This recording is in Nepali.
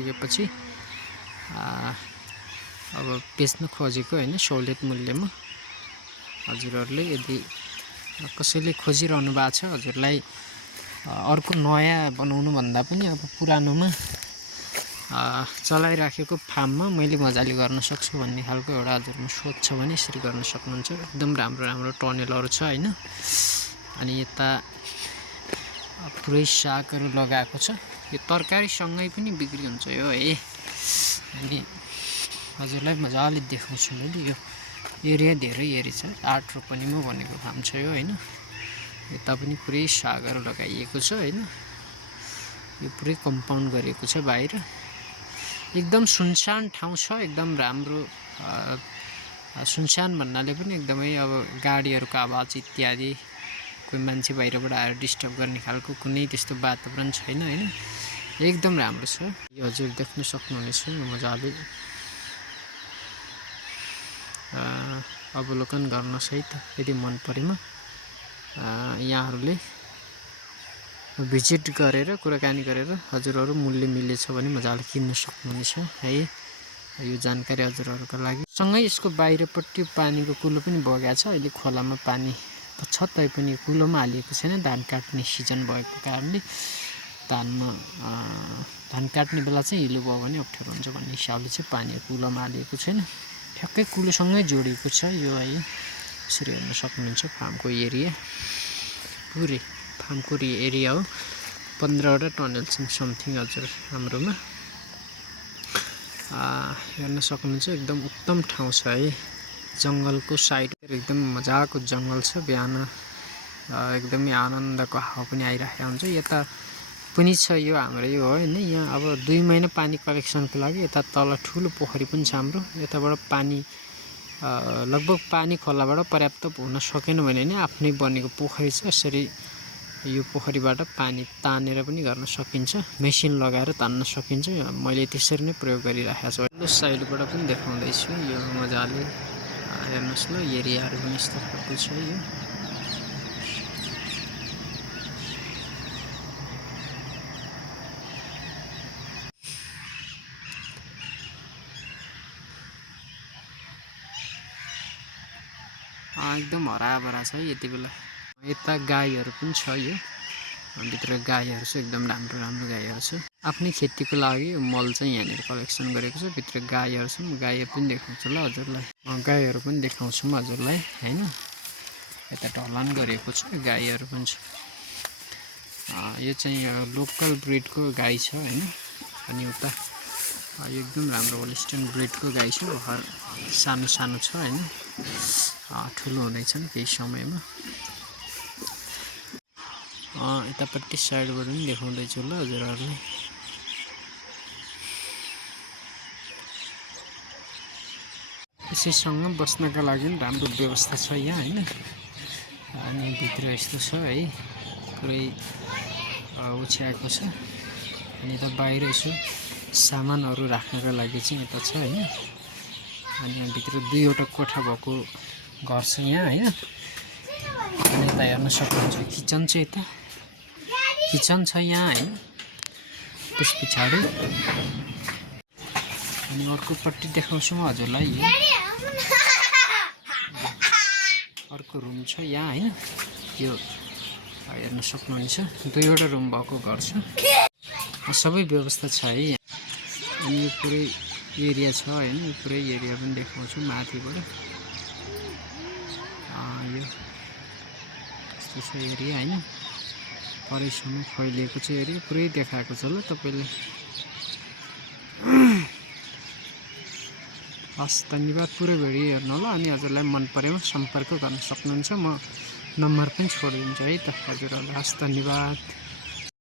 पुगेपछि अब बेच्न खोजेको हैन सहुलियत मूल्यमा। हजुरहरूले यदि कसैले खोजिरहनु भएको छ हजुरलाई अर्को नयाँ बनाउनु भन्दा पनि अब पुरानोमा चलाइराखेको फार्ममा मैले मजाले गर्न सक्छु भन्ने खालको एउटा हजुरमा सोच छ भने यसरी गर्न सक्नुहुन्छ। एकदम राम्रो राम्रो टनेलहरू छ हैन। अनि यता पुरै सागहरू लगाएको छ। यो तरकारीसँगै पनि बिक्री हुन्छ यो है। अनि हजुरलाई मजाले देखाउँछु मैले। यो एरिया धेरै एरिया छ। 8 रोपनीमा बनेको फार्म छ यो हैन। यता पनि पुरै सागहरू लगाइएको छ हैन। यो पुरै कम्पाउन्ड गरिएको छ बाहिर। एकदम सुनसान ठाउँ छ। एकदम राम्रो सुनसान भन्नाले पनि एकदमै अब गाडीहरूको आवाज इत्यादि कोही मान्छे बाहिरबाट आएर डिस्टर्ब गर्ने खालको कुनै त्यस्तो वातावरण छैन हैन। एकदम राम्रो छ। यो हजुर देख्न सक्नुहुनेछ मजाले अवलोकन गर्न सहित यदि मन परेमा यहाँहरूले भिजिट गरेर कुराकानी गरेर हजुरहरू मूल्य मिलेछ भने मजाले किन्न सक्नुहुनेछ है। यो जानकारी हजुरहरूको लागि। सँगै यसको बाहिरपट्टि पानीको कुलो पनि बगेको छ। अहिले खोलामा पानी त छ तैपनि कुलोमा हालिएको छैन धान काट्ने सिजन भएको कारणले। धान काट्ने बेला चाहिँ हिलो भयो भने अप्ठ्यारो हुन्छ भन्ने हिसाबले चाहिँ पानी कुलोमा हालिएको छैन। ठ्याक्कै कुलोसँगै जोडिएको छ यो है। यसरी हेर्न सक्नुहुन्छ फार्मको एरिया। पुरै फार्मको एरिया हो। 15वटा टनल छन् समथिङ हजुर हाम्रोमा हेर्न सक्नुहुन्छ। एकदम उत्तम ठाउँ छ है। जङ्गलको साइड एकदम मजाको जङ्गल छ। बिहान एकदमै आनन्दको हावा पनि आइरहेको हुन्छ। यता पनि छ यो हाम्रो यो हो हैन। यहाँ अब 2 महिना पानी कलेक्सनको लागि यता तल ठुलो पोखरी पनि छ हाम्रो। यताबाट पानी लगभग पानी खोलाबाट पर्याप्त हुन सकेन भने नि आफ्नै बनेको पोखरी छ। यसरी यो पोखरीबाट पानी तानेर पनि गर्न सकिन्छ। मेसिन लगाएर तान्न सकिन्छ। मैले त्यसरी नै प्रयोग गरिरहेको छु। यो साइडबाट पनि देखाउँदै छु। यो मजाले हेर्नुस् ल एरियाहरु पनि यस्तो खालको छ यो। एकदम हराभरा छ यति बेला। यता गाईहरु पनि छ यो। भित्र गाईहरु छ एकदम राम्रो राम्रो गाईहरु छ। आफ्नै खेतीको लागि मल चाहिँ यहाँनिर कलेक्सन गरेको छ। भित्र गाईहरु छ। गाईहरु पनि देखाउँछु ल हजुरलाई। गाईहरु पनि देखाउँछु म हजुरलाई हैन। यता ढलान गरेको छ गाईहरु पनि छ। यो चाहिँ लोकल ब्रिडको गाई छ हैन। अनि उता यो एकदम राम्रो होलिस्टियन ब्रिडको गाई छ। हर सानो सानो छ हैन। ठुलो हुँदैछन् केही समयमा। यतापट्टि साइडबाट पनि देखाउँदैछु ल हजुरहरूलाई। यसैसँग बस्नका लागि राम्रो व्यवस्था छ यहाँ हैन। अनि भित्र यस्तो छ है। पुरै उछ्याएको छ। अनि यता बाहिर यसो सामानहरू राख्नका लागि चाहिँ यता छ हैन। अनि यहाँ भित्र 2वटा कोठा भएको घर छ यहाँ हैन। अनि यता हेर्न सक्नुहुन्छ किचन छ। यता किचन छ यहाँ हैन। त्यस पछाडि अनि अर्कोपट्टि देखाउँछु म हजुरलाई। यो अर्को रुम छ यहाँ हैन। यो हेर्न सक्नुहुन्छ 2वटा रुम भएको घर छ। सबै व्यवस्था छ है। अनि यो पुरै एरिया छ हैन। यो पुरै एरिया पनि देखाउँछु माथिबाट। यो यस्तो छ एरिया हैन। परैसम्म फैलिएको छ एरिया। पुरै देखाएको छ ल तपाईले। हस् धन्यवाद। पुरै भिडियो हेर्नु होला। अनि हजुरलाई मन परेमा सम्पर्क गर्न सक्नुहुन्छ। म नम्बर पनि छोडिदिन्छु है त हजुरहरूलाई। हस् धन्यवाद।